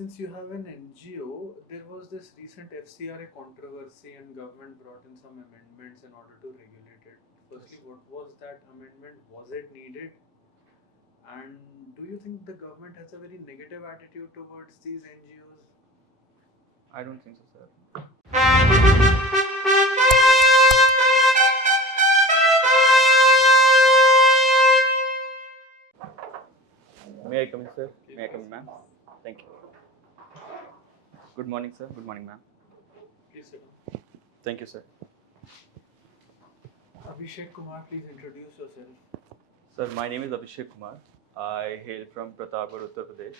since you have an NGO, there was this recent FCRA controversy and government brought in some amendments in order to regulate it. Firstly, what was that amendment? Was it needed? And do you think the government has a very negative attitude towards these NGOs? I don't think so, sir. May I come in, sir? May I come in, ma'am? Thank you. Good morning, sir. Good morning, ma'am. Please sit down. Thank you, sir. Abhishek Kumar, please introduce yourself. Sir, my name is Abhishek Kumar. I hail from Pratapgarh, Uttar Pradesh,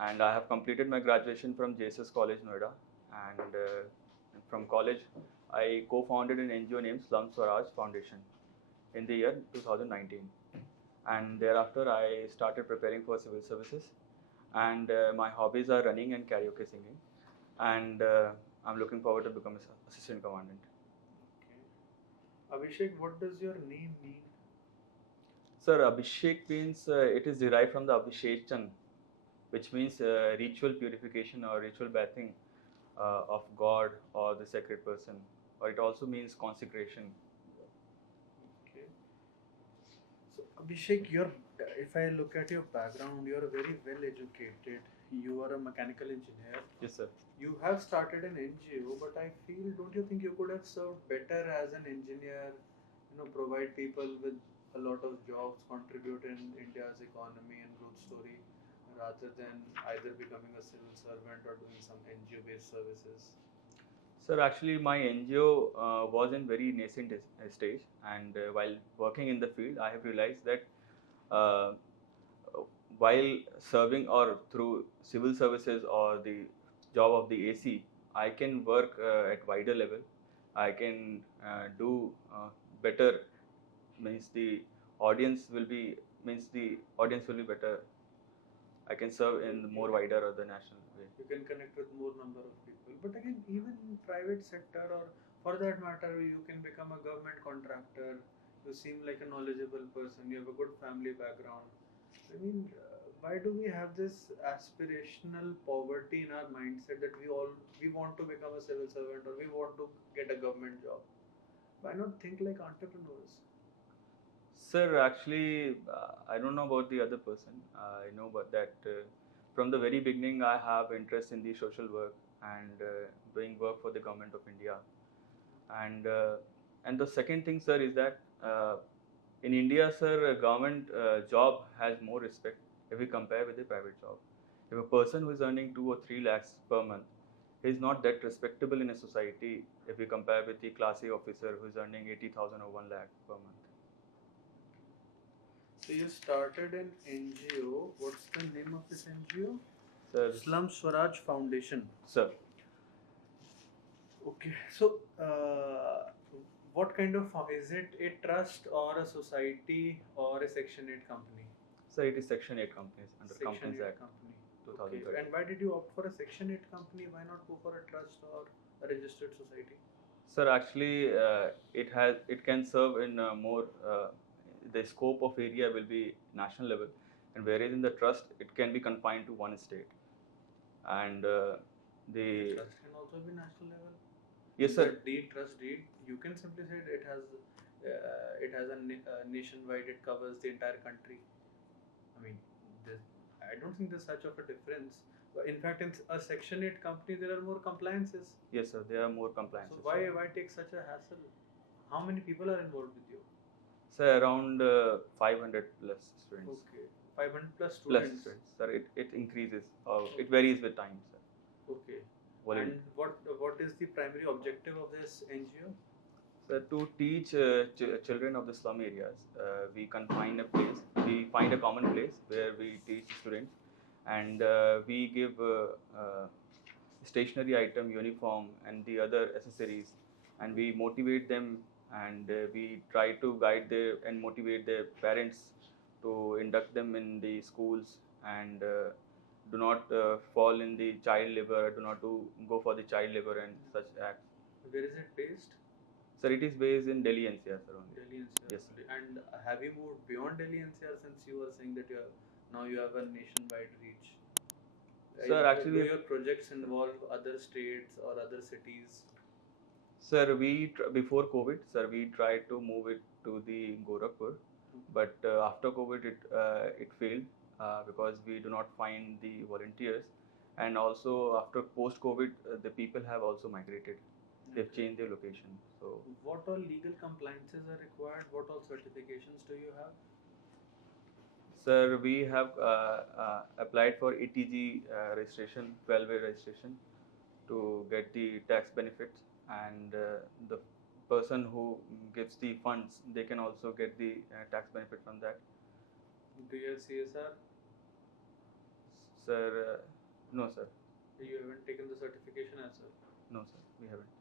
and I have completed my graduation from JSS College, Noida. And from college, I co-founded an NGO named Slum Swaraj Foundation in the year 2019. And thereafter, I started preparing for civil services. And my hobbies are running and karaoke singing. And I'm looking forward to become an assistant commandant. Okay. Abhishek, what does your name mean? Sir, Abhishek means it is derived from the Abhishechan, which means ritual purification or ritual bathing of God or the sacred person, or it also means consecration. Okay. So Abhishek, if I look at your background, you are very well educated. You are a mechanical engineer. Yes, sir. You have started an NGO, but I feel, don't you think you could have served better as an engineer? Provide people with a lot of jobs, contribute in India's economy and growth story, rather than either becoming a civil servant or doing some NGO-based services. Sir, actually, my NGO was in very nascent stage, and while working in the field, I have realized that uh, while serving or through civil services or the job of the AC, I can work at wider level. I can do better. Means the audience will be better. I can serve in more wider or the national way. You can connect with more number of people. But again, even in private sector or for that matter, you can become a government contractor. You seem like a knowledgeable person. You have a good family background. I mean, why do we have this aspirational poverty in our mindset that we want to become a civil servant or we want to get a government job? Why not think like entrepreneurs? Sir, actually, I don't know about the other person. I know but that from the very beginning, I have interest in the social work and doing work for the government of India. And the second thing, sir, is that in India, sir, a government job has more respect if we compare with a private job. If a person who is earning 2 or 3 lakhs per month is not that respectable in a society if we compare with the class A officer who is earning 80,000 or 1 lakh per month. So you started an NGO. What's the name of this NGO? Sir, Slum Swaraj Foundation. Sir. Okay. So what kind of is it? A trust or a society or a Section 8 company? Sir, it is Section 8 companies under Section Companies 8 Act company. 2013. Okay. And why did you opt for a Section 8 company? Why not go for a trust or a registered society? Sir, actually, it can serve in more. The scope of area will be national level, and whereas in the trust it can be confined to one state, and The trust can also be national level. Yes, sir. Trust deed, you can simply say it has a nationwide. It covers the entire country. I mean, I don't think there's such of a difference. In fact, in a Section 8 company, there are more compliances. Yes, sir. There are more compliances. So why take such a hassle? How many people are involved with you? Sir, around 500 plus students. Okay, 500 plus students. Plus students, sir. It increases. It varies with time, sir. Okay. And what is the primary objective of this NGO? Sir, to teach children of the slum areas, we confine a place. We find a common place where we teach students, and we give stationery item, uniform, and the other accessories, and we motivate them, and we try to guide and motivate their parents to induct them in the schools and do not fall in the child labor, do not go for the child labor and such acts. Where is it based? Sir, it is based in Delhi NCR, sir, only. Delhi NCR. Yes, sir. And have you moved beyond Delhi NCR since you were saying that now you have a nationwide reach? Sir, Do actually, your projects involve other states or other cities? sir, before COVID, sir, we tried to move it to the Gorakhpur, but after COVID, it failed because we do not find the volunteers, and also after post COVID, the people have also migrated. They've changed their location. So, what all legal compliances are required? What all certifications do you have? sir, we have applied for ATG registration, 12-way registration, to get the tax benefits, and the person who gives the funds, they can also get the tax benefit from that. Do you have CSR? Sir, no, sir. You haven't taken the certification as well? No, sir, we haven't.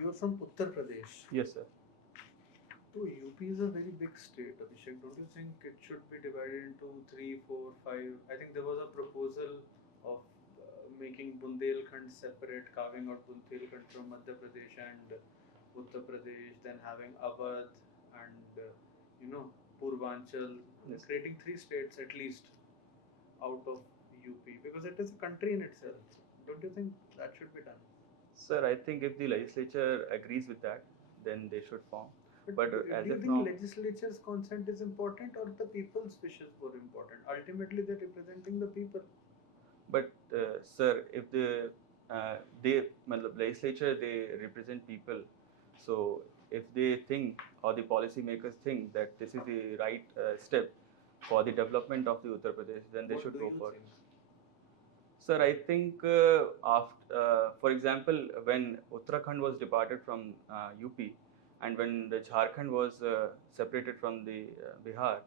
You are from Uttar Pradesh. Yes, sir. So UP is a very big state, Abhishek. Don't you think it should be divided into 3, 4, 5? I think there was a proposal of making Bundelkhand separate, carving out Bundelkhand from Madhya Pradesh and Uttar Pradesh, then having Awadh and Purvanchal, Yes. creating 3 states at least out of UP, because it is a country in itself. Don't you think that should be done? Sir, I think if the legislature agrees with that, then they should form. But do as you of think now, legislature's consent is important or the people's wishes were important? Ultimately, they're representing the people. but sir, if legislature, they represent people, so if they think, or the policymakers think that this is the right step for the development of the Uttar Pradesh, then they What should do go you for it. think? Sir, I think for example, when Uttarakhand was departed from UP, and when the Jharkhand was separated from the Bihar,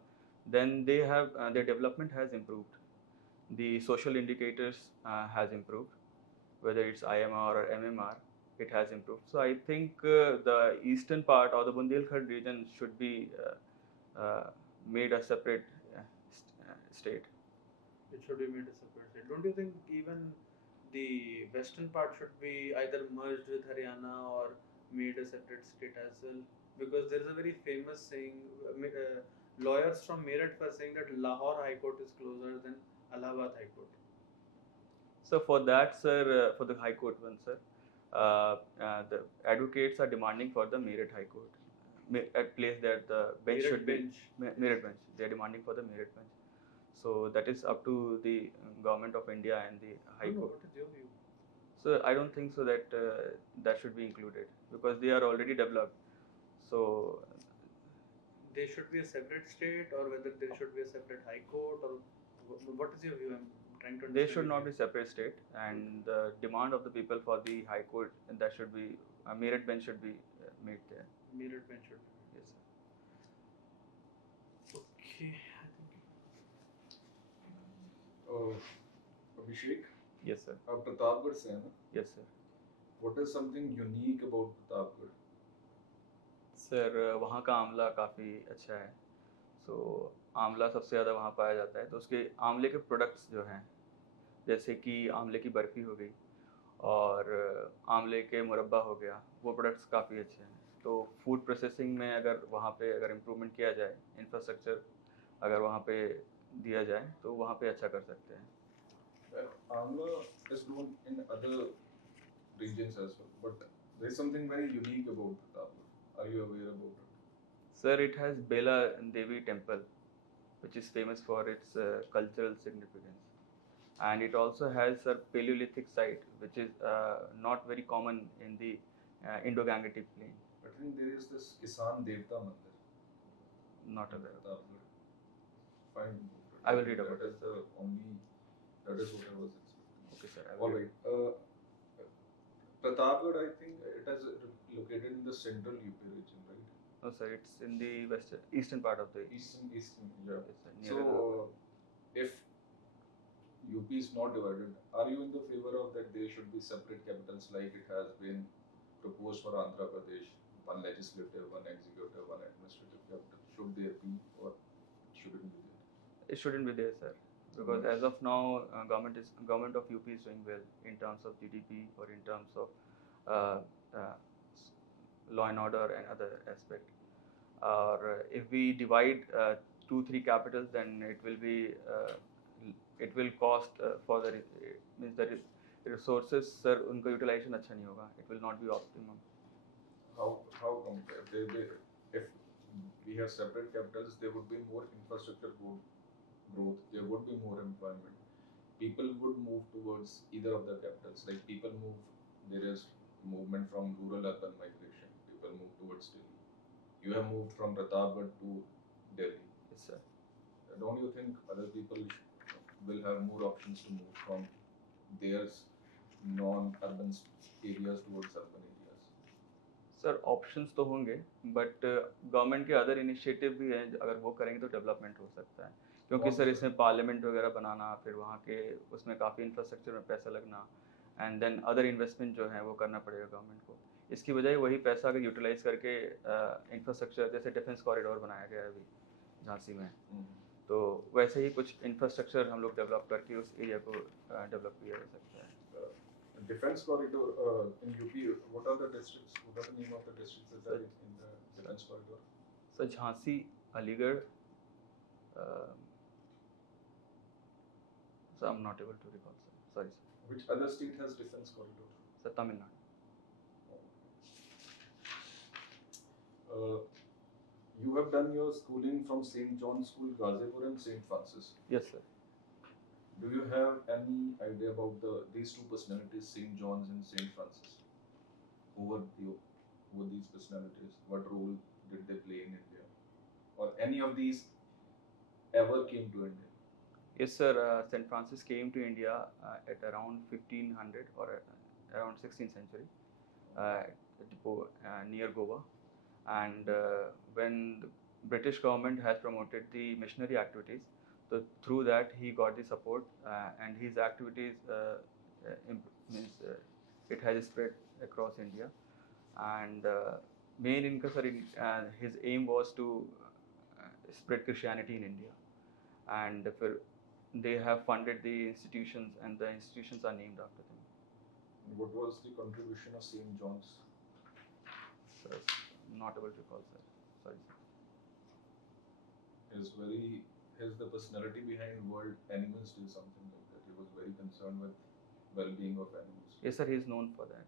then they have their development has improved. The social indicators has improved, whether it's IMR or MMR, it has improved. So I think the eastern part or the Bundelkhand region should be made a separate state. It should be made a separate state. Don't you think even the western part should be either merged with Haryana or made a separate state as well? Because there is a very famous saying, lawyers from Meerut were saying that Lahore High Court is closer than Allahabad High Court. So for that, sir, for the High Court one, sir, the advocates are demanding for the Meerut High Court, at place that the bench Meerut should bench. be Meerut bench. They are demanding for the Meerut bench. So that is up to the government of India and the High No, Court. what is your view? So I don't think so that that should be included because they are already developed. So They should be a separate state, or whether there should be a separate high court, or what is your view? I'm trying to understand. they should not be separate state, and the demand of the people for the High Court, and that should be Meerut bench should be made there. Meerut bench should. Yes, sir. Okay, I think. Abhishek, Yes, sir. आप प्रतापगढ़ से हैं ना? Yes, sir. What is something unique about Pratapgarh? Sir वहाँ का आंवला काफ़ी अच्छा है. सो आंवला सबसे ज़्यादा वहाँ पाया जाता है, तो उसके आंवले के प्रोडक्ट्स जो हैं, जैसे कि आंवले की बर्फ़ी हो गई और आंवले के मुरब्बा हो गया, वो प्रोडक्ट्स काफ़ी अच्छे हैं. तो फूड प्रोसेसिंग में अगर वहाँ पे अगर इम्प्रूवमेंट किया जाए, इंफ्रास्ट्रक्चर अगर वहाँ पे दिया जाए, तो वहाँ पे अच्छा कर सकते हैं. Amla is grown in other regions as well, but there is something very unique about Pratapgarh. Are you aware about it? Sir, it has Bela Devi temple, which is famous for its cultural significance, and it also has a Paleolithic site, which is not very common in the Indo-Gangetic plain. I think there is this Kisan Devta Mandir. Not in aware. Pratapgarh. Fine. I will read about that. it. That is the only. That is what I was expecting. Okay, sir. I will All read. right. Pratapgarh, I think it is located in the central UP region, right? No, sir. It's in the eastern part of the Eastern, yeah. Yes, sir, near So, if UP is not divided, are you in the favor of that there should be separate capitals like it has been proposed for Andhra Pradesh? One legislative, one executive, one administrative capital. Should there be or shouldn't be there? It shouldn't be there, sir, because as of now, government of UP is doing well in terms of GDP or in terms of law and order and other aspect. or if we divide 2-3 capitals, then it will cost for the means the resources sir उनका utilization अच्छा नहीं होगा, it will not be optimum. How come if we have separate capitals, there would be more infrastructure growth, there would be more employment. People would move towards either of the capitals. Like people move, there is movement from rural urban migration. People move towards Delhi. You have moved from Pratapgarh to Delhi. Yes sir. Don't you think other people will have more options to move from their non-urban areas towards urban areas? Sir options तो होंगे, but government के other initiative भी हैं, अगर वो करेंगे तो development हो सकता है, क्योंकि सर इसमें पार्लियामेंट वगैरह बनाना, फिर वहाँ के उसमें काफ़ी इंफ्रास्ट्रक्चर में पैसा लगना, एंड देन अदर इन्वेस्टमेंट जो है वो करना पड़ेगा गवर्नमेंट को. इसकी बजाय वही पैसा अगर यूटिलाइज करके इंफ्रास्ट्रक्चर जैसे डिफेंस कॉरिडोर बनाया गया है अभी झांसी में, तो वैसे ही कुछ इंफ्रास्ट्रक्चर हम लोग डेवलप करके उस एरिया को डेवलप किया जा सकता है. Defense corridor in UP, what are the districts? What are the name of the districts that are in the defense corridor? Sir Jhansi, Aligarh, so I'm not able to recall, sir. Sorry, sir. Which other state has defense corridor? Sir, Tamil Nadu. You have done your schooling from St. John's School, Ghazipur and St. Francis. Yes, sir. Do you have any idea about these two personalities, St. John's and St. Francis? Who were these personalities? What role did they play in India? Or any of these ever came to India? Yes, sir. St. Francis came to India at around 1500 or around 16th century, near Goa. And when the British government has promoted the missionary activities, so through that he got the support, and his activities it has spread across India. And main इनका sir his aim was to spread Christianity in India, and they have funded the institutions, and the institutions are named after them. What was the contribution of St. John's? Sir, not able to recall, sir. Sorry, sir. His the personality behind World Animals Day, something like that. He was very concerned with well-being of animals. Yes, sir. He is known for that.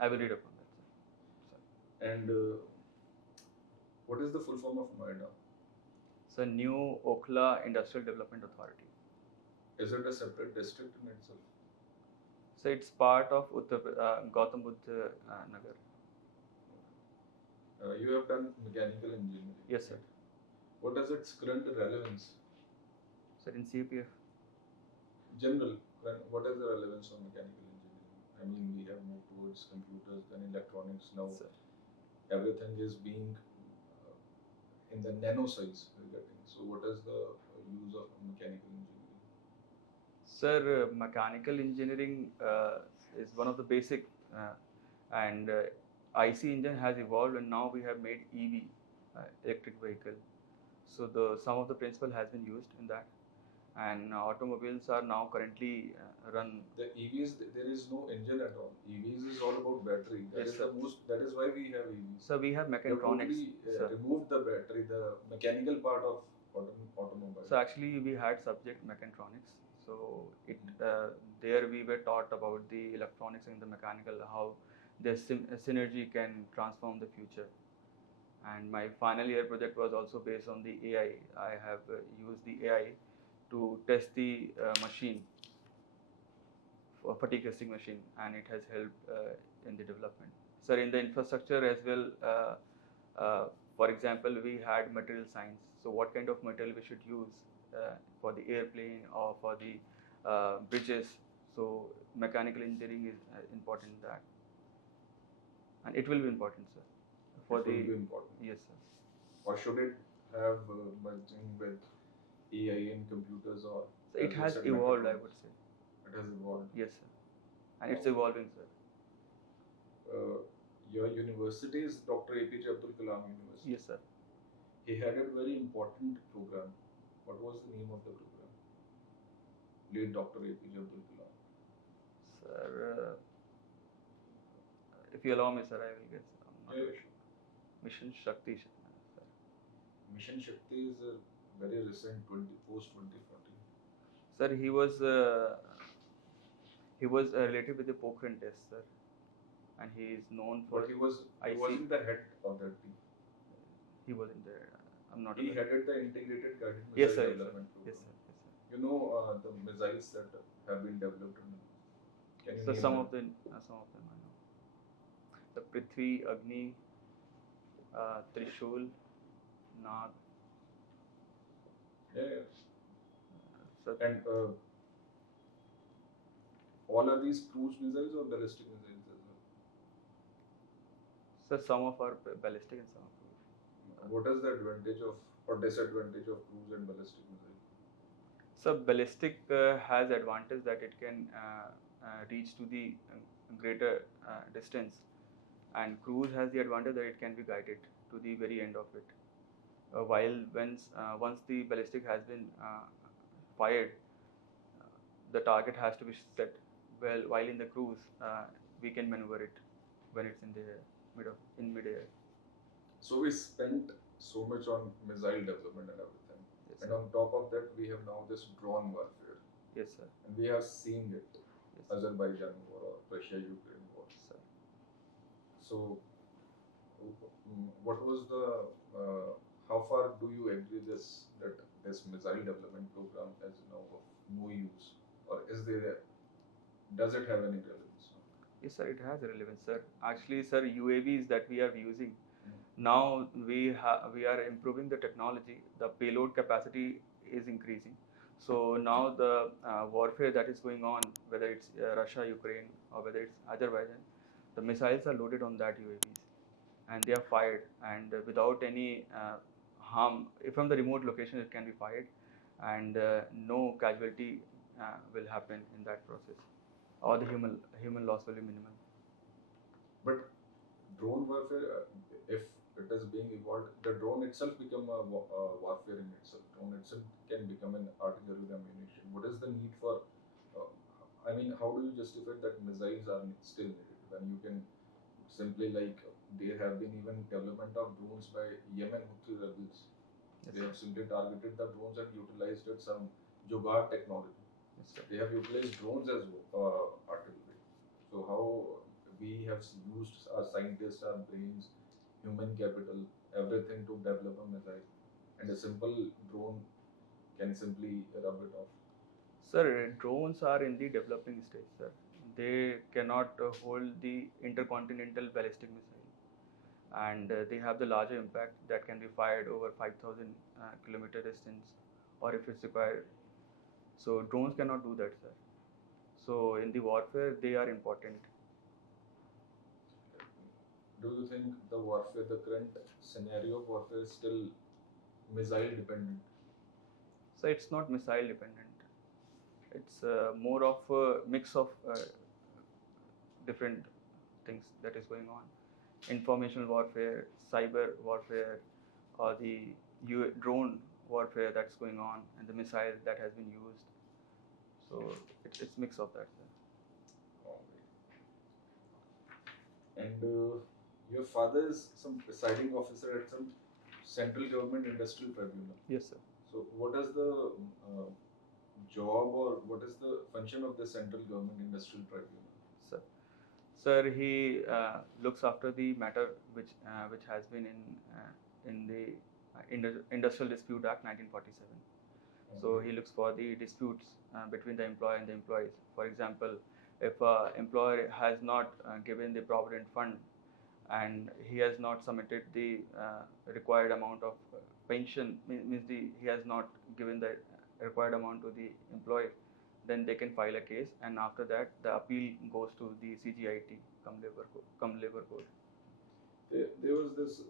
I will read upon that, sir. Sorry. And what is the full form of Noida? It's a New Okhla Industrial Development Authority. Is it a separate district in itself? So it's part of Gautam Buddha Nagar. You have done mechanical engineering. Yes, sir. What is its current relevance? Sir, in CAPF. General, what is the relevance of mechanical engineering? I mean, we have moved towards computers and electronics now. Sir. Everything is being in the nano size we're getting. So what is the use of mechanical engineering? Sir, mechanical engineering is one of the basic, and IC engine has evolved, and now we have made EV, electric vehicle. So some of the principle has been used in that, and automobiles are now currently run. The EVs, there is no engine at all. EVs is all about battery. That Yes, is sir. That is why we have EVs. So we have mechatronics. Sir, removed the battery, the mechanical part of automobile. So actually we had subject mechatronics. So there we were taught about the electronics and the mechanical, how the synergy can transform the future. And my final year project was also based on the AI. I have used the AI to test the machine, for fatigue testing machine, and it has helped in the development. Sir, in the infrastructure as well, for example, we had material science. So what kind of material we should use for the airplane or for the bridges. So mechanical engineering is important in that, and it will be important, sir. It will be important. Yes, sir. Or should it have merging with AI and computers, or? So it has evolved, I would say. It has evolved. Yes, sir. And it's evolving, sir. Your university is Dr. APJ Abdul Kalam University. Yes, sir. He had a very important program. What was the name of the program? Late Dr. APJ Abdul Kalam. Sir, if you allow me, sir, I will guess. Yeah, sure. Mission Shakti, sir. Mission Shakti is a very recent post 2014. Sir, he was a relative with the Pokhran test, sir, and he is known for. But he wasn't the head of that team. He wasn't there. I'm not. He aware. headed the integrated guided missile Yes, sir. development program. Yes, sir. Yes, sir. You know the missiles that have been developed. Can you So name some them? of them I know. The Prithvi, Agni, Trishul, Nag. Yeah. Sir, And all are these cruise missiles or ballistic missiles as well? sir, some of our ballistic and some of our. What is the advantage of or disadvantage of cruise and ballistic missile? So ballistic has advantage that it can reach to the greater distance, and cruise has the advantage that it can be guided to the very end of it. While once the ballistic has been fired, the target has to be set. Well, while in the cruise, we can maneuver it when it's in the midair. So we spent so much on missile development and everything. Yes, And sir. on top of that, we have now this drone warfare. Yes, sir. And we have seen it. Yes, Azerbaijan war or Russia-Ukraine war. sir. So, what was the how far do you agree that this missile development program is now of no use, or does it have any relevance? Yes, sir. It has relevance, sir. Actually, sir, UAVs that we are using now, we are improving the technology. The payload capacity is increasing. So now the warfare that is going on, whether it's Russia, Ukraine, or whether it's Azerbaijan, the missiles are loaded on that UAVs, and they are fired, and without any harm. If from the remote location, it can be fired, and no casualty will happen in that process, or the human loss will be minimal. But drone warfare, if it is being evolved, the drone itself become a warfare in itself. Drone itself can become an artillery ammunition. What is the need for? Uh, I mean, how do you justify that missiles are still needed when you can simply there have been even development of drones by Yemen Houthi rebels. Yes, They sir. have simply targeted the drones and utilized it some Jugaad technology. Yes, sir. They have utilized drones as artillery. So how we have used our scientists, our brains, human capital, everything to develop a missile, and a simple drone can simply rub it off. Sir, drones are in the developing stage, sir. They cannot hold the intercontinental ballistic missile, and they have the larger impact that can be fired over 5,000 kilometer distance, or if it's required. So drones cannot do that, sir. So in the warfare, they are important. Do you think the warfare, the current scenario of warfare is still missile dependent? So it's not missile dependent. It's more of a mix of different things that is going on. Informational warfare, cyber warfare, or the drone warfare that's going on, and the missile that has been used. So it's mix of that, sir. And your father is some presiding officer at some central government industrial tribunal. Yes, sir. So what is the job or what is the function of the central government industrial tribunal? Sir, he looks after the matter which has been in the Industrial Dispute Act 1947. So he looks for the disputes between the employer and the employees. For example, if an employer has not given the provident fund and he has not submitted the required amount of pension, means he has not given the required amount to the employee, then they can file a case, and after that the appeal goes to the CGIT, come labor code. There was this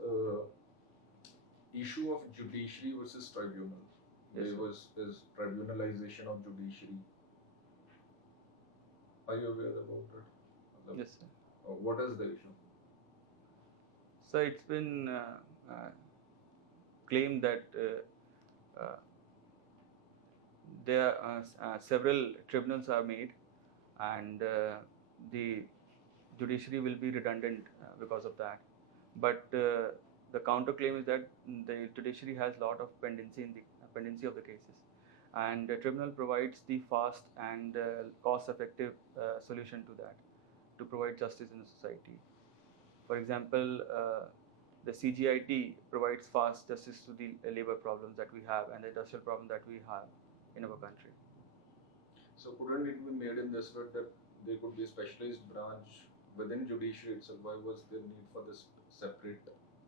issue of judiciary versus tribunal. Yes, There sir. was this tribunalization of judiciary. Are you aware about it? Yes, sir. What is the issue? So it's been claimed that there are several tribunals are made, and the judiciary will be redundant because of that. But the the counterclaim is that the judiciary has a lot of pendency of the cases, and the tribunal provides the fast and cost-effective solution to that, to provide justice in the society. For example, the CGIT provides fast justice to the labor problems that we have and the industrial problem that we have in our country. So couldn't it be made in this way that there could be a specialized branch within judiciary itself? Why was there need for this separate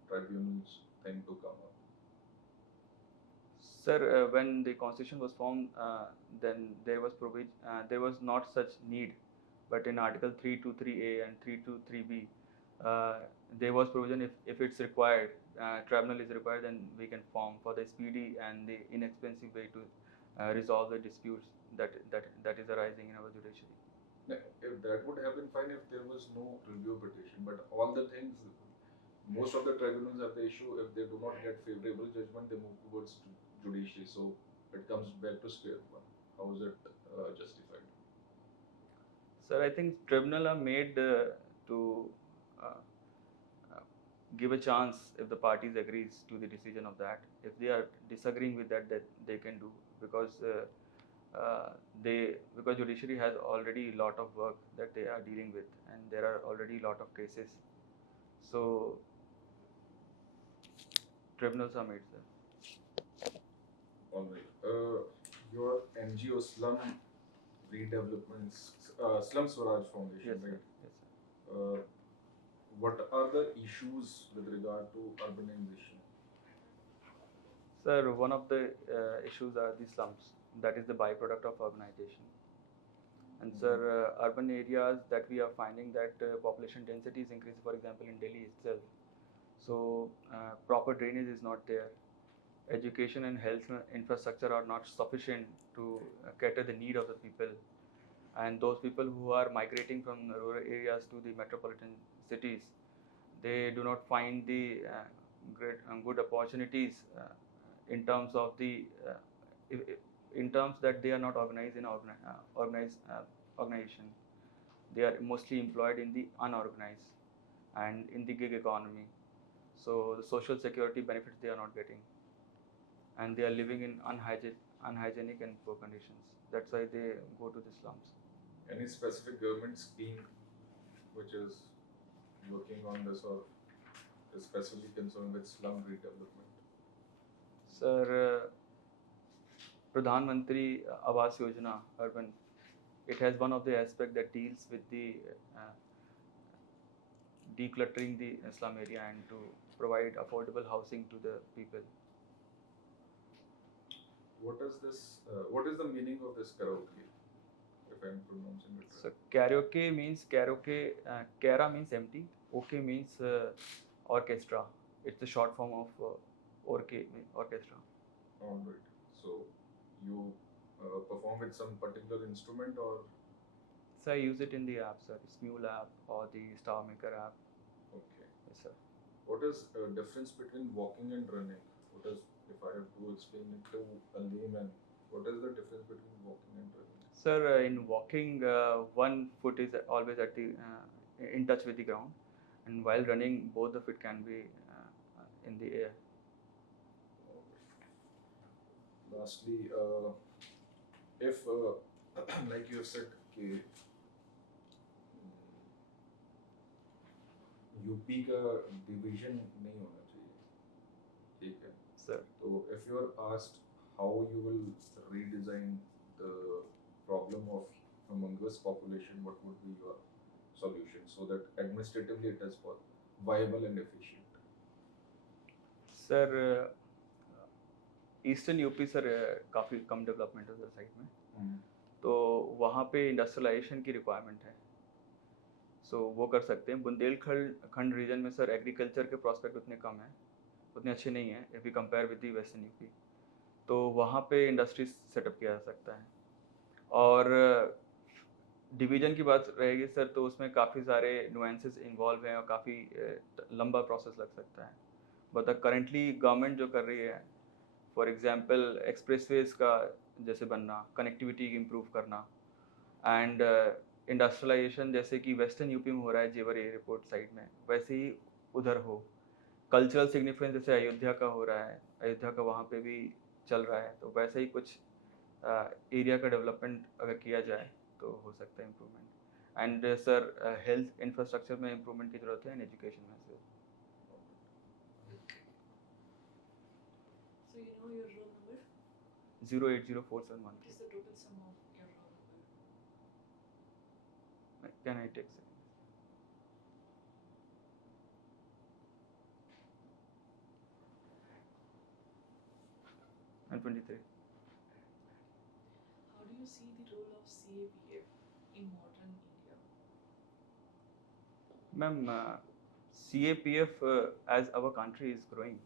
tribunals thing to come up? Sir, when the constitution was formed, then there was not such need, but in Article 323A and 323B, there was provision if it's required, tribunal is required, then we can form for the speedy and the inexpensive way to resolve the disputes that is arising in our judiciary. If that would have been fine if there was no review petition, but all the things, most of the tribunals have the issue, if they do not get favorable judgment, they move towards judiciary. So it comes back to square one. How is it justified? Sir, I think tribunal are made to give a chance if the parties agrees to the decision of that. If they are disagreeing with that they can do, because judiciary has already a lot of work that they are dealing with, and there are already a lot of cases. So tribunals are made, sir. All right. Your NGO slum redevelopments, Slum Swaraj Foundation, Yes, right? sir. Yes, sir. What are the issues with regard to urbanization? Sir, one of the issues are the slums. That is the byproduct of urbanization. And sir, urban areas that we are finding that population density is increasing, for example, in Delhi itself. So proper drainage is not there. Education and health infrastructure are not sufficient to cater the need of the people. And those people who are migrating from rural areas to the metropolitan cities, they do not find the good opportunities in terms of the in terms that they are not organized in organized organization. They are mostly employed in the unorganized and in the gig economy. So the social security benefits they are not getting, and they are living in unhygienic and poor conditions. That's why they go to the slums. Any specific government scheme which is working on this or is specifically concerned with slum redevelopment? Sir, Pradhan Mantri Awas Yojana Urban, it has one of the aspect that deals with the decluttering the slum area and to provide affordable housing to the people. What is this? What is the meaning of this karaoke? If I'm pronouncing it right. So karaoke means karaoke. Kara means empty. Okay means orchestra. It's the short form of orchestra. All right. So you perform with some particular instrument or? So I use it in the app, sir. Smule app or the Star Maker app. Okay. Yes, sir. What is the difference between walking and running? What is, if I have to explain it to a layman, what is the difference between walking and running? Sir, in walking, one foot is always at the in touch with the ground, and while running, both of it can be in the air. Lastly, if like you have said, UP का division नहीं होना चाहिए, ठीक है Sir. तो if you are asked how you will redesign the problem of humongous population, what would be your solution so that administratively it is viable and efficient? Sir, eastern UP sir काफ़ी कम development है उधर side में, तो वहाँ पे industrialisation की requirement है. सो वो कर सकते हैं. बुंदेलखंड रीजन में सर एग्रीकल्चर के प्रॉस्पेक्ट उतने कम हैं, उतने अच्छे नहीं हैं if you compare with the western UP. तो वहाँ पे इंडस्ट्रीज सेटअप किया जा सकता है. और डिवीज़न की बात रहेगी सर, तो उसमें काफ़ी सारे नुएंसेस इन्वॉल्व हैं और काफ़ी लंबा प्रोसेस लग सकता है. बट करेंटली गवर्नमेंट जो कर रही है, फॉर एग्जांपल एक्सप्रेसवेज का जैसे बनना, कनेक्टिविटी इम्प्रूव करना, एंड इंडस्ट्रियलाइजेशन जैसे कि वेस्टर्न यूपी में हो रहा है जेवर एयरपोर्ट साइड में, वैसे ही उधर हो. कल्चरल सिग्निफिकेंस जैसे अयोध्या का हो रहा है, अयोध्या का वहाँ पे भी चल रहा है, तो वैसे ही कुछ एरिया का डेवलपमेंट अगर किया जाए तो हो सकता है improvement. And sir health infrastructure में इम्प्रूवमेंट की ज़रूरत है एंड एजुकेशन में sir. So you know your roll number? 080471. What is the total sum of your roll number? Can I take sir? And 23. How do you see the role of CAPF in modern India? Ma'am, CAPF as our country is growing,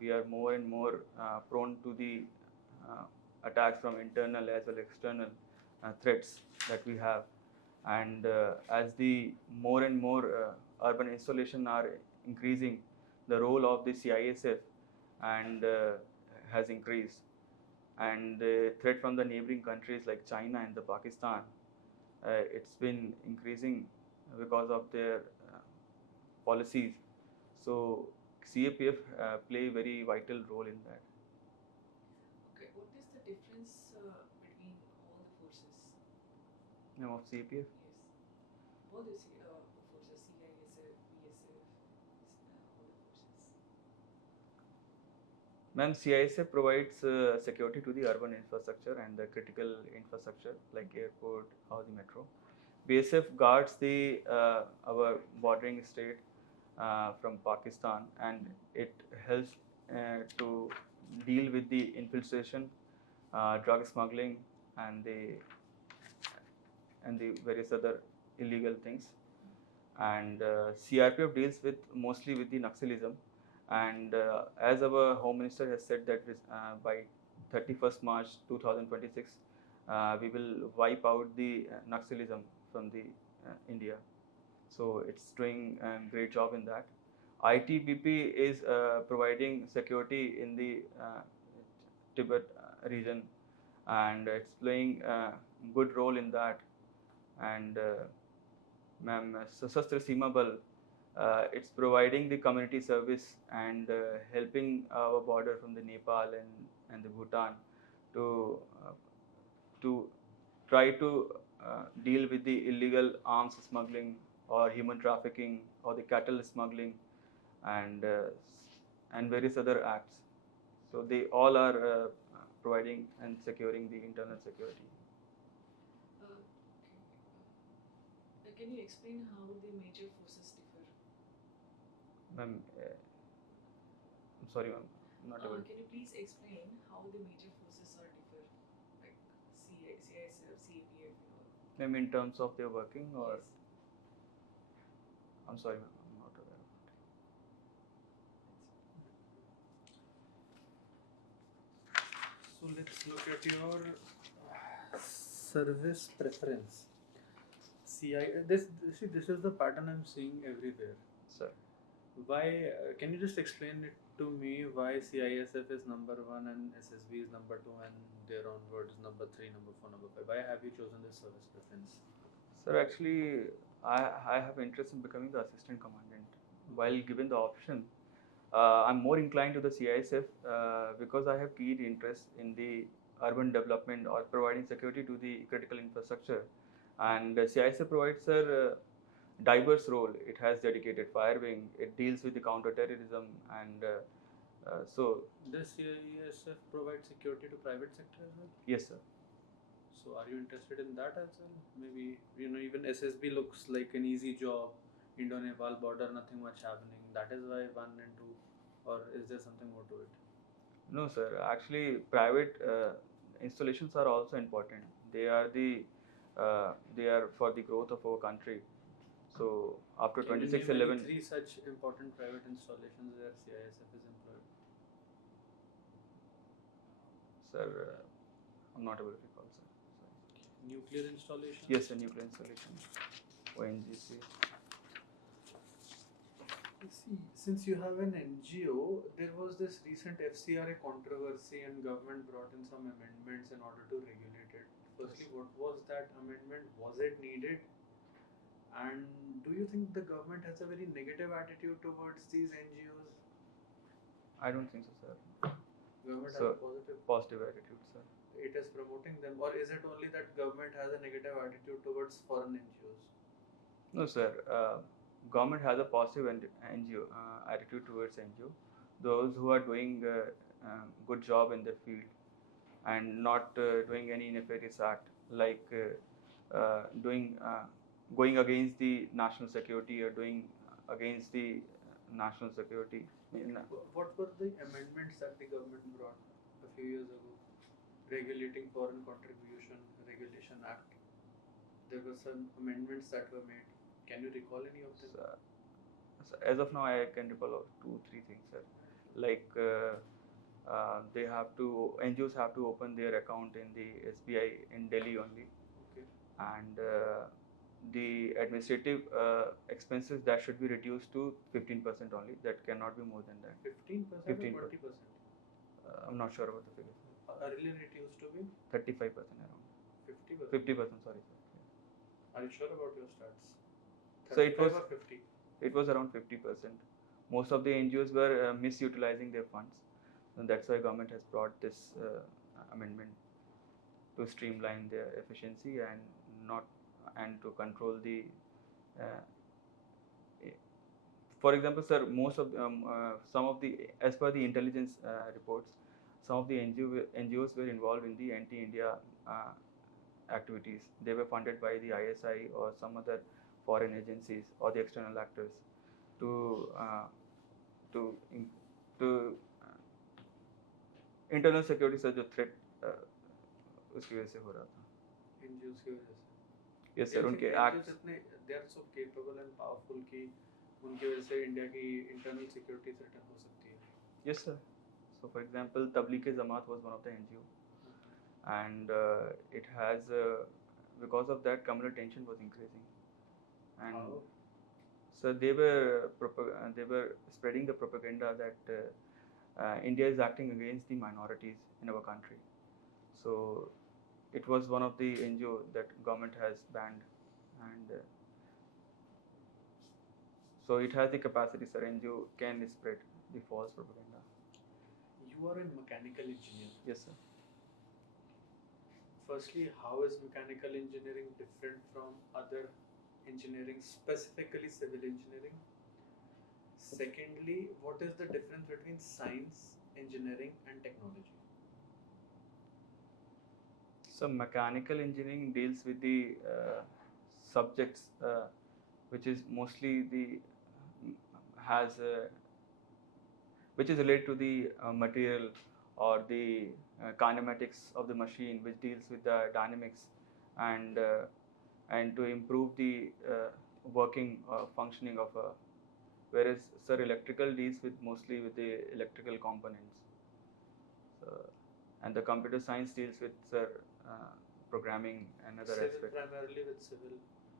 we are more and more prone to the attacks from internal as well as external threats that we have. And as the more and more urban installation are increasing, the role of the CISF and has increased, and the threat from the neighboring countries like China and the Pakistan, it's been increasing because of their policies. So CAPF play a very vital role in that. Okay, what is the difference between all the forces? Name of CAPF? Yes. All the forces, CISF, BSF, all the forces. Ma'am, CISF provides security to the urban infrastructure and the critical infrastructure like airport or the metro. BSF guards the our bordering state from Pakistan, and it helps to deal with the infiltration, drug smuggling, and the various other illegal things. And CRPF deals with mostly with the Naxalism, and as our Home Minister has said that by 31st March 2026 we will wipe out the Naxalism from the India. So it's doing a great job in that. ITBP is providing security in the Tibet region, and it's playing a good role in that. And ma'am, Sasastra Seema Bal, it's providing the community service and helping our border from the Nepal and the Bhutan to try to deal with the illegal arms smuggling or human trafficking or the cattle smuggling and various other acts. So they all are providing and securing the internal security. Can you explain how the major forces differ? Ma'am, I'm sorry, ma'am, I'm not able. Can you please explain how the major forces are differ, like CISF, CAPF, Ma'am, in terms of their working or? Yes. I'm sorry, ma'am, I'm not aware of it. So let's look at your service preference. This is the pattern I'm seeing everywhere. Sir. Why? Can you just explain it to me? Why CISF is number 1 and SSB is number 2 and their onwards number 3, number 4, number 5? Why have you chosen this service preference? Sir, actually, I have interest in becoming the assistant commandant. While given the option, I'm more inclined to the CISF because I have keen interest in the urban development or providing security to the critical infrastructure. And CISF provides a diverse role. It has dedicated fire wing. It deals with the counter-terrorism, and so. Does CISF provide security to private sector as well? Yes, sir. So are you interested in that as well? Maybe even SSB looks like an easy job. Indo-Nepal border, nothing much happening. That is why 1 and 2, or is there something more to it? No, sir. Actually, private installations are also important. They are for the growth of our country. So after 2611, 3 such important private installations where CISF is employed. Sir, I'm not able to recall, sir. Sorry. Nuclear installation? Yes, a nuclear installation. ONGC. See, since you have an NGO, there was this recent FCRA controversy and government brought in some amendments in order to regulate it. Firstly, what was that amendment? Was it needed? And do you think the government has a very negative attitude towards these NGOs? I don't think so, sir. Government So, has a positive. positive attitude, sir. It is promoting them, or is it only that government has a negative attitude towards foreign NGOs? No, sir. Government has a positive NGO attitude towards NGO. Those who are doing good job in their field and not doing any nefarious act, like doing going against the national security or doing against the national security. What were the amendments that the government brought a few years ago? Regulating foreign contribution regulation act. There were some amendments that were made. Can you recall any of them? So as of now, I can recall of 2-3 things, sir. Like they have to NGOs have to open their account in the SBI in Delhi only, Okay. and the administrative expenses that should be reduced to 15% only. That cannot be more than that. 15% 15%. or 20%? I'm not sure about the figure. Earlier it used to be 35% around. 50%. 50%, sorry, sir. Are you sure about your stats? So it was 35 or 50? It was around 50%. Most of the NGOs were misutilizing their funds, and that's why government has brought this amendment to streamline their efficiency and to control the. For example, sir, some of the as per the intelligence reports, some of the NGOs were involved in the anti-India activities. They were funded by the ISI or some other foreign agencies or the external actors to internal security से जो threat उसकी वजह से हो रहा था. NGOs की वजह से. Yes sir, उनके acts. They are so capable and powerful कि उनकी वजह से इंडिया की internal security threaten हो सकती है. Yes sir. So for example, Tabligh-e-Jamaat was one of the NGO, and it has because of that communal tension was increasing, and How? so they were spreading the propaganda that India is acting against the minorities in our country. So it was one of the NGO that government has banned, and so it has the capacity, sir. NGO can spread the false propaganda. You are a mechanical engineer. Yes sir. Firstly, how is mechanical engineering different from other engineering, specifically civil engineering? Secondly, what is the difference between science, engineering, and technology? So mechanical engineering deals with the subjects which is mostly has which is related to the material or the kinematics of the machine, which deals with the dynamics and to improve the working functioning of a. Whereas sir, electrical deals with mostly with the electrical components. And the computer science deals with programming and other Civil, aspects. primarily with civil,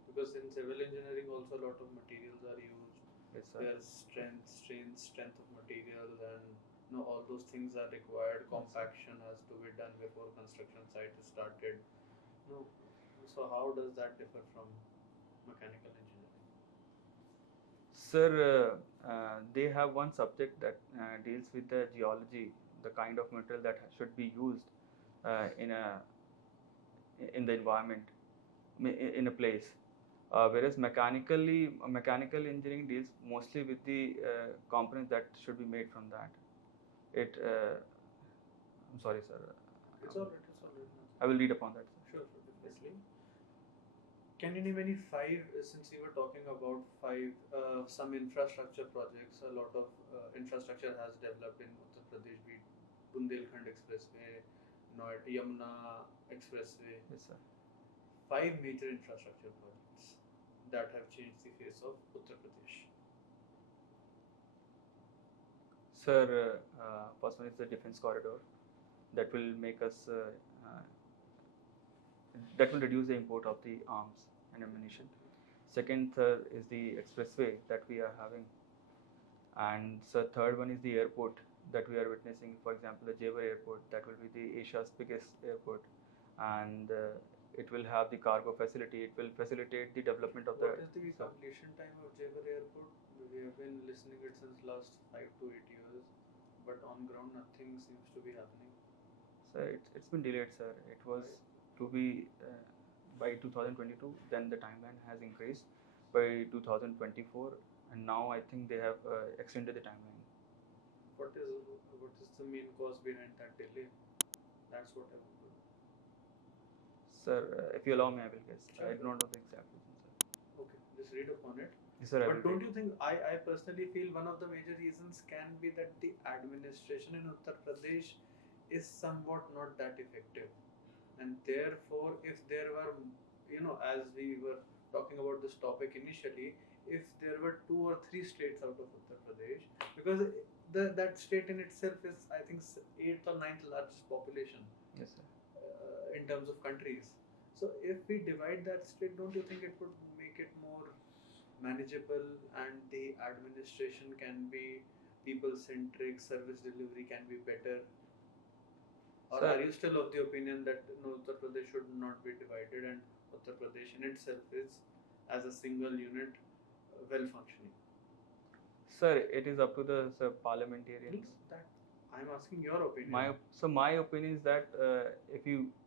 because in civil engineering also a lot of materials are used. Yes, sir. There's strength, strain, strength of materials, and all those things are required. Compaction has to be done before construction site is started. No, so how does that differ from mechanical engineering? Sir, they have one subject that deals with the geology, the kind of material that should be used in the environment, in a place. Whereas mechanical engineering deals mostly with the components that should be made from that. I'm sorry, sir. It's all right. I will read upon that, sir. Sure, definitely. Can you name any 5, since we were talking about 5, some infrastructure projects? A lot of infrastructure has developed in Uttar Pradesh, be it Bundelkhand Expressway, Noida Yamuna Expressway. Yes, sir. 5 major infrastructure projects that have changed the face of Uttar Pradesh. Sir, first one is the defense corridor that will make us that will reduce the import of the arms and ammunition. Second, is the expressway that we are having, and so third one is the airport that we are witnessing. For example, the Jewar Airport, that will be the Asia's biggest airport, and it will have the cargo facility, it will facilitate the development of What the. is the completion time of Jaipur Airport? We have been listening it since last 5 to 8 years, but on ground nothing seems to be happening. Sir, it's been delayed, sir. It was to be by 2022, then the timeline has increased by 2024, and now I think they have extended the timeline. What is the main cause behind that delay? That's what I want to know. Sir, if you allow me, I will guess. Sure. I do not know the exact reason, sir. Okay, just read upon it. Yes, sir. But don't you think, I personally feel one of the major reasons can be that the administration in Uttar Pradesh is somewhat not that effective. And therefore, if there were, as we were talking about this topic initially, if there were 2 or 3 states out of Uttar Pradesh, because that state in itself is, I think, 8th or 9th largest population. Yes, sir. In terms of countries. So if we divide that state, don't you think it would make it more manageable and the administration can be people centric, service delivery can be better? Or Sir, are you still of the opinion that no, Uttar Pradesh should not be divided and Uttar Pradesh in itself is as a single unit well functioning? Sir, it is up to the parliamentarians. That I'm asking your opinion. My opinion is that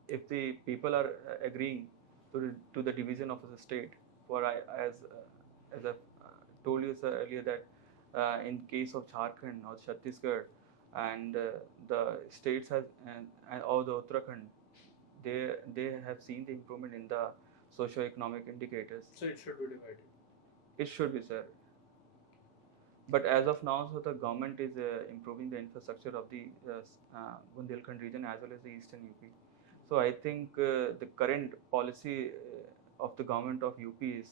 if the people are agreeing to the division of the state, as I told you, sir, earlier, that in case of Jharkhand or Chhattisgarh and the states or the Uttarakhand, they have seen the improvement in the socio-economic indicators. So it should be divided. It should be, sir. But as of now, so the government is improving the infrastructure of the Bundelkhand region as well as the eastern UP. So I think the current policy of the government of UP is,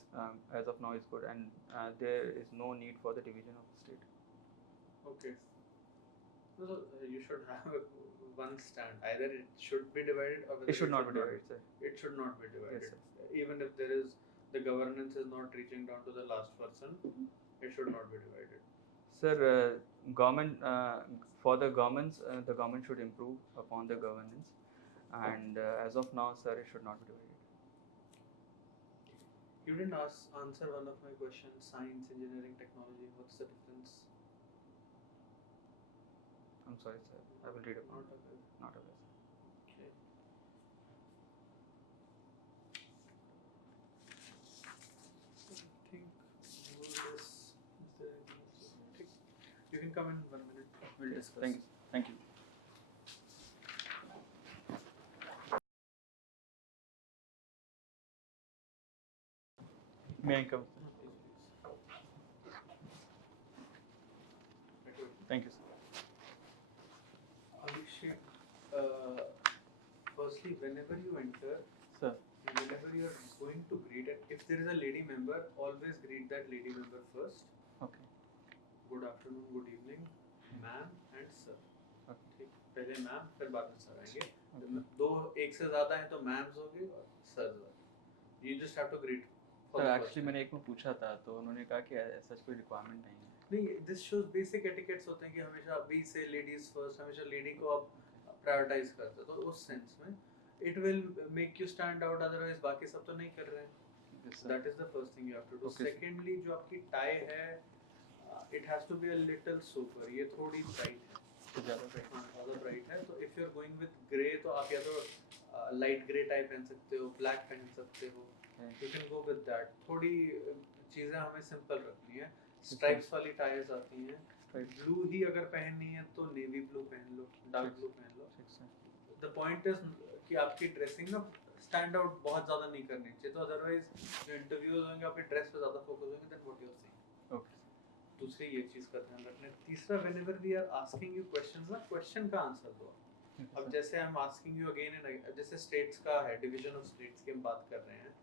as of now, is good, and there is no need for the division of the state. Okay. So you should have one stand. Either it should be divided or it should not be divided, sir. It should not be divided. Yes, even if the governance is not reaching down to the last person, it should not be divided. Sir, for the government should improve upon the governance, and as of now, sir, it should not be divided. You didn't answer one of my questions: science, engineering, technology. What's the difference? I'm sorry, sir. I will read it. Not aware. Not aware, sir. Okay. I think all this. Is there anything else? You can come in 1 minute. We'll discuss. Thank you. Thank you. May I come? Thank you, sir. Abhishek, firstly, whenever you enter, Sir. whenever you are going to greet it, if there is a lady member, always greet that lady member first. Okay. Good afternoon, good evening, ma'am and sir. Okay. ठीक, पहले ma'am फिर बाद में sir आएंगे. दो एक से ज़्यादा हैं तो मैम्स होंगे और sir. You just have to greet. Sir actually मैंने एक में पूछा था तो उन्होंने कहा कि ऐसा कोई रिक्वायरमेंट नहीं है. नहीं, this shows basic etiquettes होते हैं कि हमेशा we say ladies first, हमेशा लेडी को आप प्रायोरिटाइज करते हो, तो उस सेंस में it will make you stand out, otherwise बाकी सब तो नहीं कर रहे हैं. Yes, That is the first thing you have to do. Okay, Secondly, जो आपकी tie है, it has to be a little sober. ये थोड़ी bright है. ज़्यादा bright. हाँ, ज़्यादा bright है. तो if you're going with grey, तो आप या तो light grey tie पहन सकते हो, black पहन सकते हो. You can go with that. थोड़ी चीज़ें हमें simple रखनी है. Stripes वाली ties आती हैं. Blue ही अगर पहननी है तो navy blue पहन लो, dark blue पहन लो. The point is कि आपकी ड्रेसिंग ना स्टैंड आउट बहुत ज़्यादा नहीं करनी चाहिए, तो अदरवाइज जो इंटरव्यूज होंगे आपके ड्रेस पे ज़्यादा फोकस होंगे then what you are saying. Okay. दूसरी ये चीज़ का ध्यान रखना है. तीसरा, whenever we are asking you questions ना, क्वेश्चन का आंसर दो. अब जैसे I am asking you again and again, जैसे स्टेट्स का है, डिवीजन ऑफ स्टेट्स की हम बात कर रहे हैं,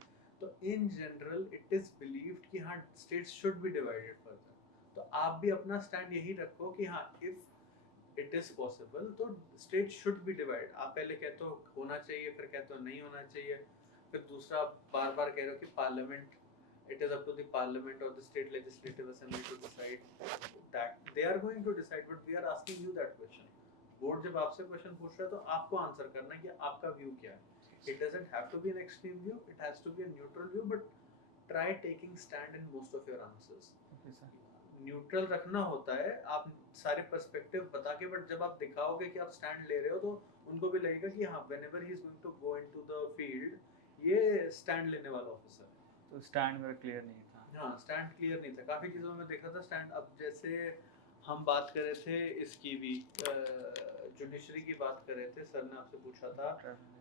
तो in general it is believed कि हाँ states should be divided further. तो आप भी अपना स्टैंड यही रखो कि हाँ इफ इट इज पॉसिबल तो स्टेट शुड बी डिवाइड. आप पहले कहते हो होना चाहिए, फिर कहते हो नहीं होना चाहिए, फिर दूसरा बार बार कह रहे हो कि parliament, it is up to the parliament or the state legislative assembly to decide that they are going to decide, but we are asking you that question. Board जब आपसे क्वेश्चन पूछ रहा है तो आपको आंसर करना है कि आपका व्यू क्या है. It doesn't have to be an extreme view, it has to be a neutral view, but try taking stand in most of your answers. Okay, sir. Neutral रखना होता है, आप सारे पर्सपेक्टिव बता के, बट जब आप दिखाओगे कि आप स्टैंड ले रहे हो तो उनको भी लगेगा कि हाँ, whenever he is going to go into the field ये स्टैंड लेने वाला ऑफिसर है। तो स्टैंड मेरा क्लियर नहीं था। हाँ, स्टैंड क्लियर नहीं था, काफ़ी चीज़ों में देखा था स्टैंड। अब जैसे हम बात कर रहे थे इसकी भी, जुडिशरी की बात कर रहे थे, सर ने आपसे पूछा था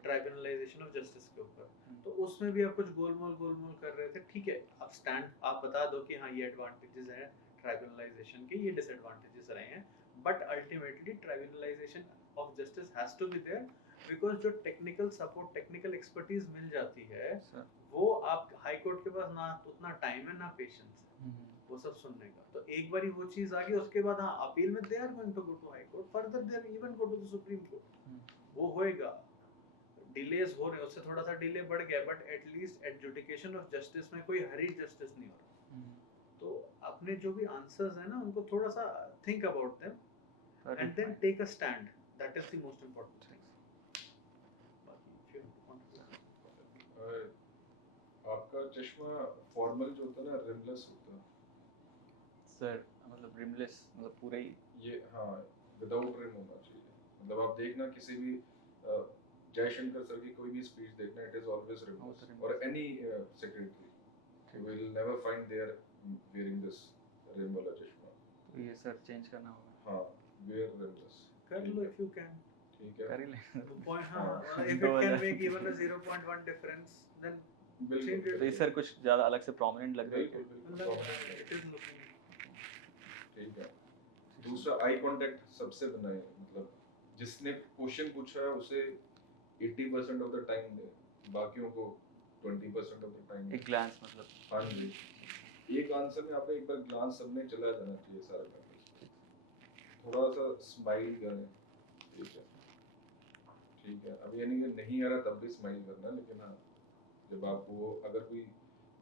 ट्राइब्यूनलाइजेशन ऑफ जस्टिस के ऊपर, तो उसमें भी आप कुछ गोलमोल कर रहे थे। ठीक है, आप स्टैंड आप बता दो कि हाँ, ये एडवांटेजेस हैं ट्राइब्यूनलाइजेशन के, ये डिसएडवांटेजेस रहे हैं, but ultimately tribunalization of justice has to be there, because जो टेक्निकल सपोर्ट, टेक्निकल एक्सपर्टीज मिल जाती है सर। वो आप हाई कोर्ट के पास ना उतना टाइम है ना पेशेंस है वो सब सुनने का। तो एक बारी वो चीज आ गई, उसके बाद हाँ, अपील में they are going to go to high court, further they are even go to the supreme court, वो होएगा। डिलेस हो रहे, उससे थोड़ा सा डिले बढ़ गया, but at least adjudication of justice में कोई हरी जस्टिस नहीं हो रहा। तो अपने जो भी आंसर्स है ना, उनको थोड़ा सा think about them and then take a stand, that is the most important thing. आपका चश्मा फॉर्मल जो होता है ना, रिमलेस होता है सर, मतलब रिमलेस मतलब पूरा ही ये, हाँ, विदाउट रिम होना चाहिए। मतलब आप देखना किसी भी जयशंकर सर की कोई भी स्पीच देखना, इट इज ऑलवेज रिमलेस, और any secretary you will never find there wearing this rim वाला चश्मा। तो ये सर चेंज करना होगा। हाँ, वेयर रिमलेस कर लो इफ यू कैन, ठीक है, कर ही लेंगे। पॉइंट, हाँ, if it can make even a 0.1 difference then change it। तो ये सर कुछ ज़्यादा अलग से प्रोमिनेंट लग रहा है क्या? it is looking, ठीक है। दूसरा, आई कांटेक्ट सबसे बनाए, मतलब जिसने क्वेश्चन पूछा है उसे 80% ऑफ द टाइम दे, बाकियों को 20% ऑफ द टाइम। एक ग्लांस मतलब, हाँ जी, एक आंसर में आपका एक बार ग्लांस सबने चला जाना चाहिए सारा करके, थोड़ा सा स्माइल करें, ठीक है, ठीक है। अब ये नहीं आ रहा तब भी स्माइल करना, लेकिन हाँ, जब आपको अगर कोई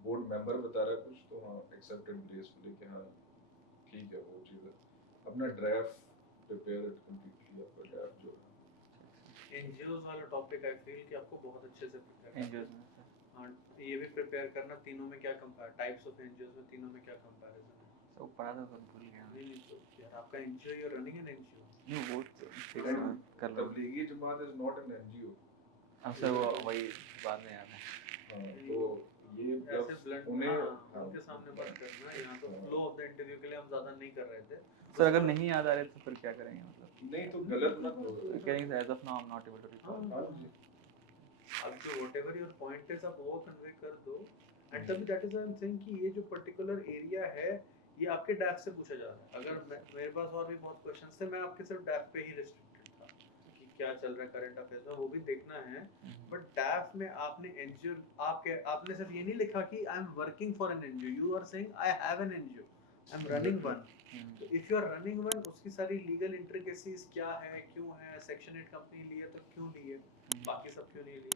बोर्ड मेंबर बता रहा है कुछ, तो हाँ, एक्सेप्टेड ग्रेसफुली कि हाँ ठीक है, वो चीज़ है। अपना ड्राफ्ट प्रिपेयर इट कंप्लीटली, आपका ड्राफ्ट जो है। एनजीओज वाला टॉपिक आई फील कि आपको बहुत अच्छे से प्रिपेयर एनजीओज में सर। हाँ, ये भी प्रिपेयर करना, तीनों में क्या कंपेयर, टाइप्स ऑफ एनजीओज में तीनों में क्या कंपैरिजन है। तो पढ़ा था सर, भूल गया। नहीं तो यार, आपका NGO, you are running an NGO. नहीं, वो ठीक है कर लो। Tablighi Jamaat is not an NGO. अब सर वो वही बाद में याद है। हाँ, तो ये ऐसे ब्लंट उन्हें उनके सामने बात करना, यहाँ तो फ्लो ऑफ द इंटरव्यू के लिए हम ज़्यादा नहीं कर रहे थे सर। अगर नहीं याद आ रहे तो फिर क्या करेंगे? मतलब नहीं तो गलत मत करो, कहेंगे as of now I am not able to recall. हाँ जी, अब जो व्हाटएवर योर पॉइंट इज, आप वो कन्वे कर दो, एंड तभी that is I am saying कि ये जो पर्टिकुलर एरिया है ये आपके डैफ से पूछा जा रहा है। अगर मेरे पास और भी बहुत क्वेश्चंस थे, मैं आपके सिर्फ डैफ पे ही रिस्ट्रिक्टेड था कि क्या चल रहा है करंट अफेयर्स में, वो भी देखना है। बट डैफ में आपने एनजीओ, आपने सिर्फ ये नहीं लिखा कि I am working for an NGO, you are saying I have an NGO, I am running one. तो if you are running one, उसकी सारी लीगल इंट्रिकेसीज क्या है, क्यों है, सेक्शन 8 कंपनी ली है तो क्यों ली है, बाकी सब क्यों नहीं ली।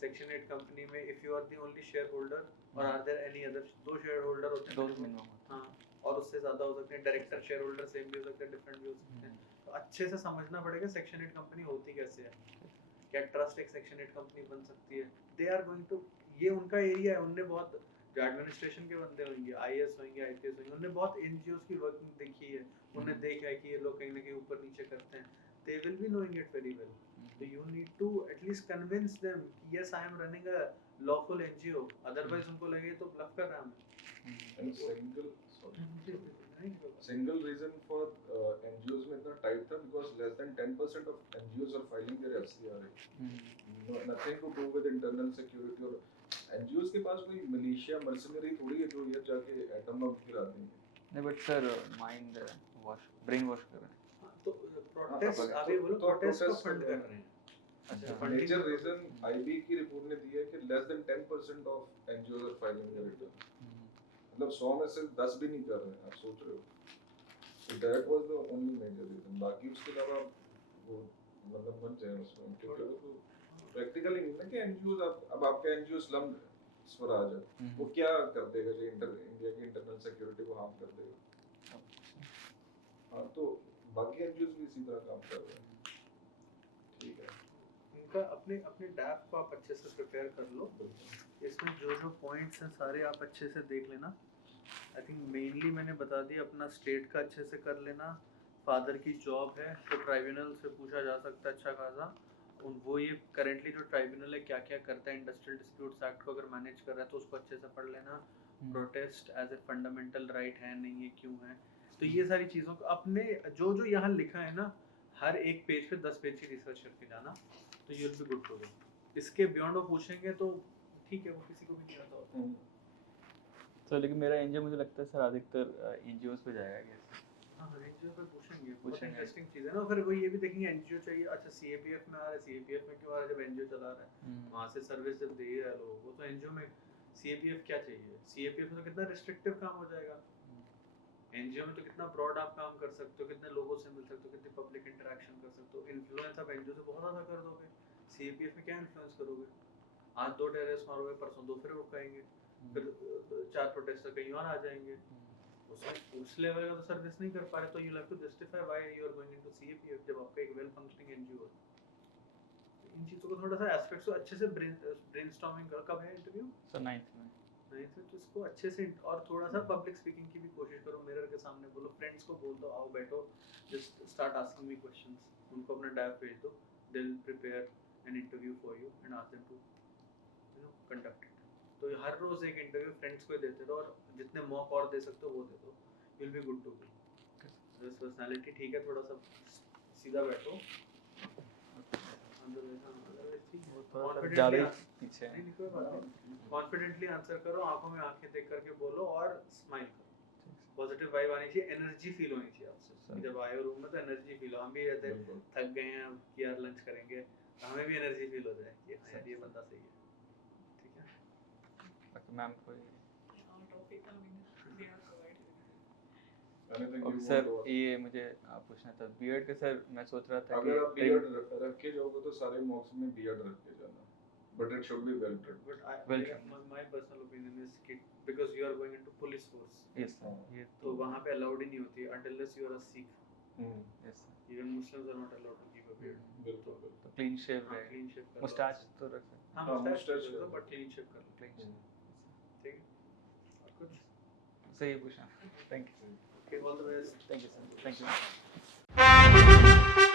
सेक्शन 8 कंपनी में if you are the only shareholder और are there any other, 2 shareholder होते हैं, 2 मिनिमम। हाँ, और उससे ज्यादा हो सकते हैं, डायरेक्टर शेयर होल्डर सेम भी हो सकते हैं, डिफरेंट भी हो सकते हैं। तो अच्छे से समझना पड़ेगा सेक्शन 8 कंपनी होती कैसे है, क्या ट्रस्ट एक सेक्शन 8 कंपनी बन सकती है। दे आर गोइंग टू, ये उनका एरिया है, उनने बहुत जो एडमिनिस्ट्रेशन के बंदे होंगे, आईएएस होंगे, आईपीएस होंगे, उन्होंने बहुत एनजीओस की वर्किंग देखी है, उन्हें देखा है कि ये लोग कहीं ना कहीं ऊपर नीचे करते हैं, they will be knowing it very well. So you need to at least convince them कि yes, I am running a lawful NGO, otherwise उनको लगे तो bluff कर रहा हूँ। and single reason for NGOs में इतना टाइट था because less than 10% of NGOs are filing their FCRA. Nothing to do with internal security, और NGOs के पास कोई मिलिशिया मर्सनरी थोड़ी है जो ये जाके एटम बम गिरा देंगे। नहीं but sir mind wash, brain wash कर रहे हैं। तो प्रोटेस्ट अभी बोलो, प्रोटेस्ट को फंड कर रहे हैं। अच्छा, मेजर रीजन आईबी की रिपोर्ट ने दिया है कि less than 10% of NGOs are filing their return, मतलब 100 में से 10 भी नहीं कर रहे हैं, आप सोच रहे हो। तो that was the only major reason, बाकी उसके अलावा वो मतलब बन जाए उसमें, क्योंकि वो प्रैक्टिकली नहीं ना कि एनजीओज, अब आपका एनजीओ स्लम स्वराज है, वो क्या कर देगा जो इंडिया की इंटरनल सिक्योरिटी को हार्म कर देगा। हाँ, तो बाकी एनजीओज भी इसी तरह काम कर रहे हैं, ठीक है। का अपने अपने डैफ को आप अच्छे से प्रिपेयर कर लो। इसमें जो जो पॉइंट्स हैं सारे आप अच्छे से देख लेना। आई थिंक मेनली मैंने बता दिया, अपना स्टेट का अच्छे से कर लेना। फादर की जॉब है तो ट्राइब्यूनल से पूछा जा सकता है अच्छा खासा। वो ये करेंटली जो ट्राइब्यूनल है क्या क्या करता है, इंडस्ट्रियल डिस्प्यूट्स एक्ट को अगर मैनेज कर रहा है तो उसको अच्छे से पढ़ लेना। Protest as a fundamental right है नहीं है क्यों है, तो ये सारी चीज़ों को अपने जो जो यहाँ लिखा है ना हर एक पेज पे 10 पेज की रिसर्च करके जाना, तो you will be good to go. इसके बियॉन्ड वो पूछेंगे तो ठीक है, वो किसी को भी नहीं आता होता। तो लेकिन मेरा एनजीओ मुझे लगता है सर अधिकतर एनजीओस पे जाएगा कैसे? हाँ एनजीओ पे पूछेंगे, बहुत इंटरेस्टिंग चीज़ है ना। फिर वो ये भी देखेंगे एनजीओ चाहिए, अच्छा सीएपीएफ में आ रहा है, सीएपीएफ में क्यों आ रहा है जब एनजीओ चला रहा है, वहाँ से सर्विस जब दे रहा है लोगों को, तो एनजीओ में सीएपीएफ क्या चाहिए? सीएपीएफ में तो कितना रिस्ट्रिक्टिव काम हो जाएगा, एनजीओ में तो कितना ब्रॉड आप काम कर सकते हो, कितने लोगों से मिल सकते हो, कितनी पब्लिक इंटरेक्शन कर सकते हो, इन्फ्लुएंस आप एनजीओ से बहुत ज़्यादा कर दोगे। सीएपीएफ में क्या इन्फ्लुएंस करोगे? आज 2 टेररिस्ट मारोगे, परसों 2 फिर रुकाएंगे, फिर 4 प्रोटेस्टर कहीं और आ जाएंगे। उस लेवल का तो सर्विस नहीं कर पा रहे, तो you have to justify why you are going into CAPF जब आपका एक वेल फंक्शनिंग एनजीओ है। इन चीज़ों को थोड़ा सा एस्पेक्ट्स को अच्छे से ब्रेनस्टॉर्मिंग करो। कब है इंटरव्यू? सर 9th में। नहीं तो इसको अच्छे से और थोड़ा सा पब्लिक स्पीकिंग की भी कोशिश करो, मिरर के सामने बोलो, फ्रेंड्स को बोल दो आओ बैठो, just start asking me questions, उनको अपना डैफ भेज दो, they will prepare an interview for you and ask them to conduct it. तो हर रोज एक इंटरव्यू फ्रेंड्स को दे दो और जितने मॉक और दे सकते हो वो दे दो, you will be good to go. Personality ठीक है, थोड़ा सा सीधा बैठो, कॉन्फिडेंटली आंसर करो, आंखों में आंखें देख करके बोलो और स्माइल करो, पॉजिटिव वाइब आनी चाहिए, एनर्जी फील होनी चाहिए आपसे। जब आए हो रूम में तो एनर्जी फील हो, हम भी ऐसे थक गए हैं कि यार लंच करेंगे, हमें भी एनर्जी फील हो जाए कि यार ये बंदा सही है, ठीक है। बाकी मैम कोई सर ये मुझे पूछना था बीएड का सर, मैं सोच रहा था अगर आप बीएड रख के जाओगे तो सारे मॉक्स में बीएड रख के जाना, but it should be well trained. But my personal opinion is कि because you are going into police force, yes sir, ये तो वहाँ पे allowed ही नहीं होती unless you are a Sikh. yes sir, even Muslims are not allowed to keep a beard. बिल्कुल तो clean shave हाँ है, clean shave कर लो, मुस्टैच तो रख सकते हाँ हाँ, mustache mustache कर लो but clean shave कर लो, क्लीन शेव, ठीक है। और कुछ सही पूछा, thank you, okay, all the best, thank you sir, thank you.